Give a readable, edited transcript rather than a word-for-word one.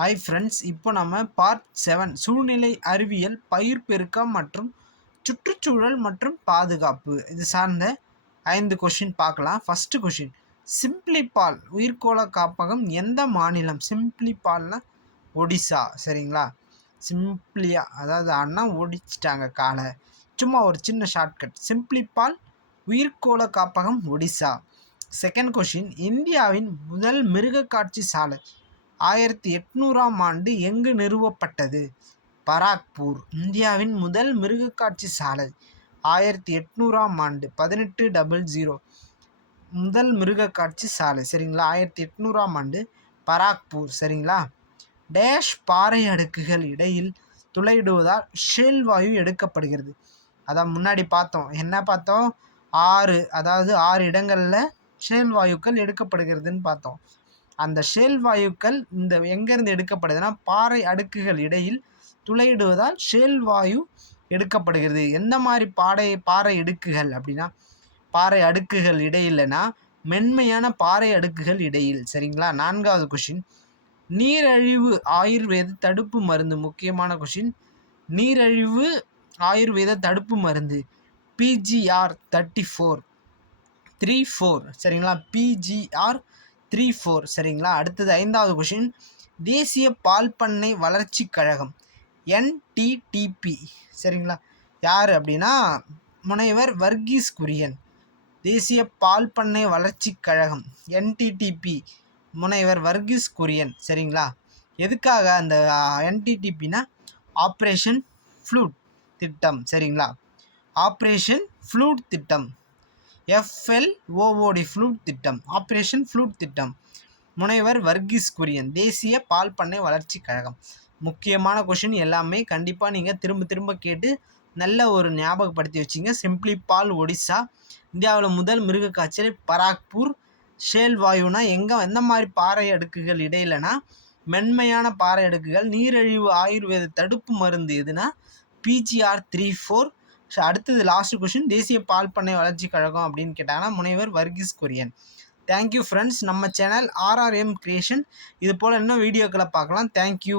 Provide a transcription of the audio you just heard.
Hi friends, இப்போ நம்ம part 7 சூழ்நிலை அறிவியல், பயிர் பெருக்கம் மற்றும் சுற்றுச்சூழல் மற்றும் பாதுகாப்பு இது சார்ந்த 5 கொஷின் பார்க்கலாம். ஃபஸ்ட்டு கொஷின், சிம்ப்ளிபால் உயிர்கோள காப்பகம் எந்த மாநிலம்? சிம்ப்ளிபால்னா ஒடிசா. சரிங்களா? சிம்ப்ளியா அதாவது அண்ணா ஒடிச்சிட்டாங்க காலை. சும்மா ஒரு சின்ன ஷார்ட்கட். சிம்ப்ளிபால் உயிர்கோள காப்பகம் ஒடிசா. செகண்ட் கொஷின், இந்தியாவின் முதல் மிருக காட்சி சாலை 1800ஆம் ஆண்டு எங்கு நிறுவப்பட்டது? பராக்பூர். இந்தியாவின் முதல் மிருகக்காட்சி சாலை 1800ஆம் ஆண்டு 1800 முதல் மிருகக்காட்சி சாலை. சரிங்களா? 1800ஆம் ஆண்டு பராக்பூர். சரிங்களா? டேஷ் பாறை அடுக்குகள் இடையில் துளையிடுவதால் ஷேல் வாயு எடுக்கப்படுகிறது. அதான் முன்னாடி பார்த்தோம். என்ன பார்த்தோம்? 6 இடங்களில் ஷேல் வாயுக்கள் எடுக்கப்படுகிறதுன்னு பார்த்தோம். அந்த ஷேல் வாயுக்கள் இந்த எங்கேருந்து எடுக்கப்படுதுன்னா பாறை அடுக்குகள் இடையில் துளையிடுவதால் ஷேல் வாயு எடுக்கப்படுகிறது. எந்த மாதிரி பாறை அடுக்குகள் அப்படின்னா பாறை அடுக்குகள் இடையில்னா மென்மையான பாறை அடுக்குகள் இடையில். சரிங்களா? 4வது கொஷின், நீரழிவு ஆயுர்வேத தடுப்பு மருந்து. முக்கியமான கொஷின். நீரழிவு ஆயுர்வேத தடுப்பு மருந்து PGR 34. சரிங்களா? PGR 34. சரிங்களா? அடுத்தது 5வது கொஷின், தேசிய பால் பண்ணை வளர்ச்சி கழகம் NTTP. சரிங்களா? யார் அப்படின்னா முனைவர் வர்கீஸ் குரியன். தேசிய பால் பண்ணை வளர்ச்சி கழகம் NTTP முனைவர் வர்கீஸ் குரியன். சரிங்களா? எதுக்காக அந்த NTTPனா ஆப்ரேஷன் ஃப்ளூட் திட்டம். சரிங்களா? ஆப்ரேஷன் ஃப்ளூட் திட்டம், FLOOD ஃப்ளூட் திட்டம், ஆப்ரேஷன் ஃப்ளூட் திட்டம். முனைவர் வர்கீஸ் குரியன், தேசிய பால் பண்ணை வளர்ச்சி கழகம். முக்கியமான கொஷின் எல்லாமே கண்டிப்பாக நீங்கள் திரும்ப கேட்டு நல்ல ஒரு ஞாபகப்படுத்தி வச்சிங்க. சிம்ப்ளிபால் ஒடிசா. இந்தியாவில் முதல் மிருக காய்ச்சல் பராக்பூர். ஷேல் வாயுனா எந்த மாதிரி பாறை அடுக்குகள் இடையிலனா மென்மையான பாறை அடுக்குகள். நீரழிவு ஆயுர்வேத தடுப்பு மருந்து எதுனா PGR 34. அடுத்தது லாஸ்ட் கொஷின், தேசிய பால் பண்ணை வளர்ச்சி கழகம் அப்படின்னு கேட்டாங்கன்னா முனைவர் வர்கீஸ் குரியன். Thank you friends. நம்ம சேனல் RRM கிரியேஷன். இது போல் இன்னும் வீடியோக்களை பார்க்கலாம். தேங்க்யூ.